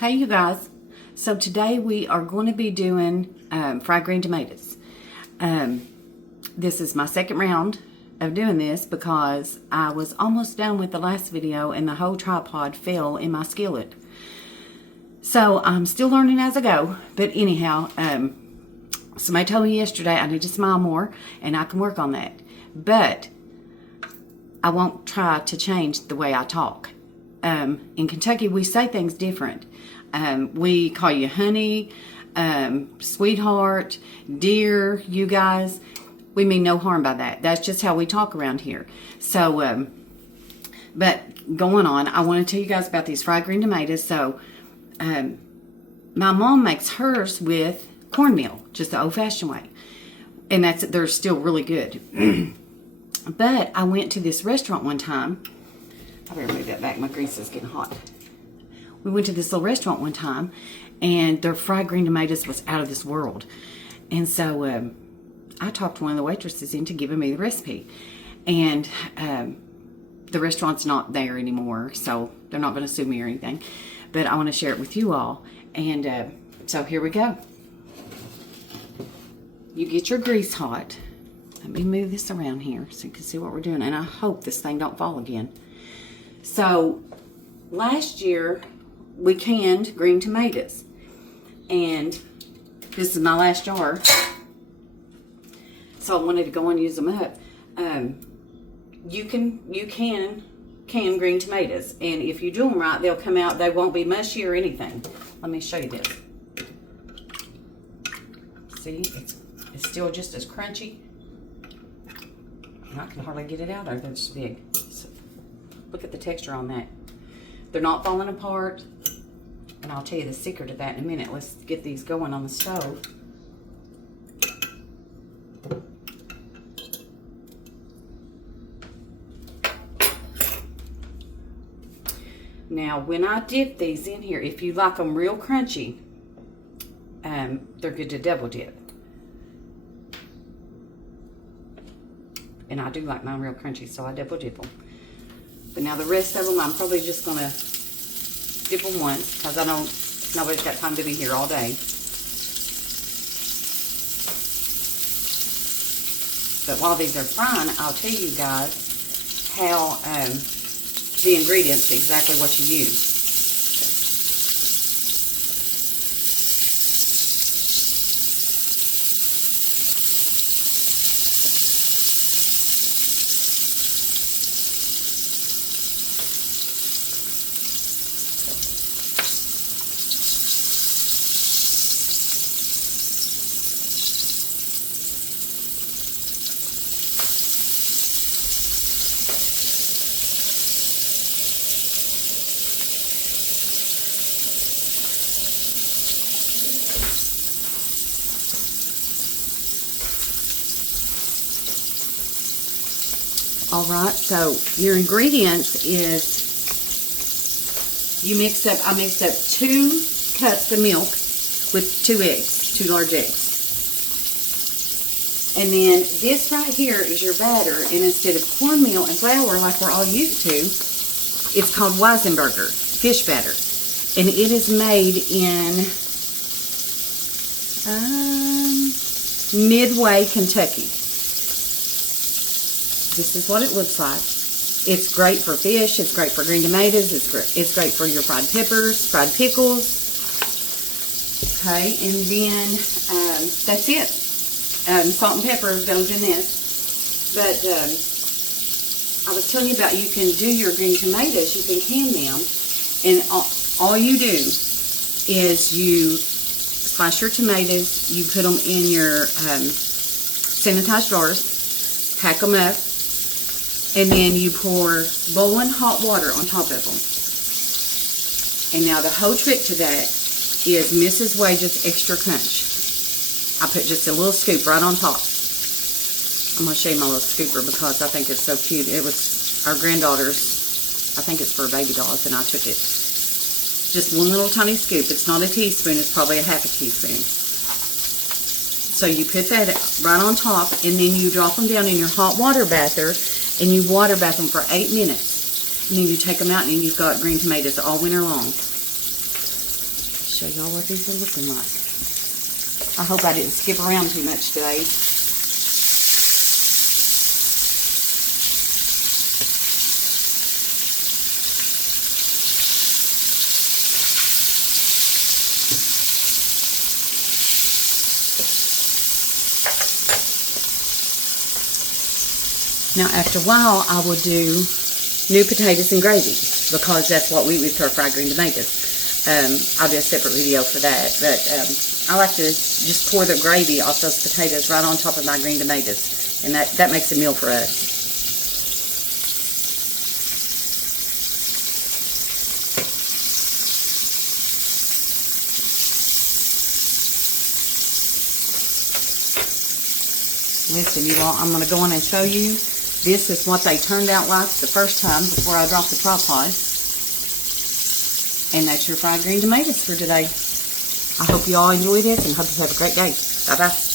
Hey you guys, so today we are going to be doing fried green tomatoes. This is my second round of doing this because I was almost done with the last video and the whole tripod fell in my skillet. So I'm still learning as I go, but anyhow, somebody told me yesterday I need to smile more and I can work on that. But I won't try to change the way I talk. In Kentucky, we say things different. We call you honey, sweetheart, dear, you guys. We mean no harm by that. That's just how we talk around here. So, but going on, I want to tell you guys about these fried green tomatoes. So, my mom makes hers with cornmeal, just the old-fashioned way. And they're still really good. But I went to this restaurant one time. I better move that back. My grease is getting hot. We went to this little restaurant one time, and their fried green tomatoes was out of this world. And so I talked one of the waitresses into giving me the recipe. And the restaurant's not there anymore, so they're not going to sue me or anything. But I want to share it with you all. And so here we go. You get your grease hot. Let me move this around here so you can see what we're doing. And I hope this thing don't fall again. So last year we canned green tomatoes, and this is my last jar, so I wanted to go and use them up. You can can green tomatoes, and if you do them right, they'll come out. They won't be mushy or anything. Let me show you this. See, it's still just as crunchy, and I can hardly get it out. They're just big. So, look at the texture on that. They're not falling apart. And I'll tell you the secret of that in a minute. Let's get these going on the stove. Now, when I dip these in here, if you like them real crunchy, they're good to double dip. And I do like mine real crunchy, so I double dip them. But now the rest of them, I'm probably just going to dip them once, because I know nobody's got time to be here all day. But while these are frying, I'll tell you guys how the ingredients, exactly what you use. All right, so your ingredients is I mixed up 2 cups of milk with 2 eggs, 2 large eggs. And then this right here is your batter, and instead of cornmeal and flour like we're all used to, it's called Weisenberger fish batter. And it is made in Midway, Kentucky. This is what it looks like. It's great for fish. It's great for green tomatoes. It's great for your fried peppers, fried pickles. Okay, and then that's it. Salt and pepper goes in this. But I was telling you about, you can do your green tomatoes. You can can them, and all you do is you slice your tomatoes. You put them in your sanitized jars, pack them up. And then you pour boiling hot water on top of them. And now the whole trick to that is Mrs. Wage's Extra Crunch. I put just a little scoop right on top. I'm going to show you my little scooper because I think it's so cute. It was our granddaughter's, I think it's for baby dolls, and I took it. Just one little tiny scoop. It's not a teaspoon. It's probably a half a teaspoon. So you put that right on top, and then you drop them down in your hot water bather. And you water bath them for 8 minutes. And then you take them out and you've got green tomatoes all winter long. show y'all what these are looking like. I hope I didn't skip around too much today. Now, after a while, I will do new potatoes and gravy, because that's what we eat with our fried green tomatoes. I'll do a separate video for that, but I like to just pour the gravy off those potatoes right on top of my green tomatoes, and that makes a meal for us. Listen, you all, I'm going to go on and show you. This is what they turned out like the first time before I dropped the tripod. And that's your fried green tomatoes for today. I hope you all enjoy this and hope you have a great day. Bye-bye.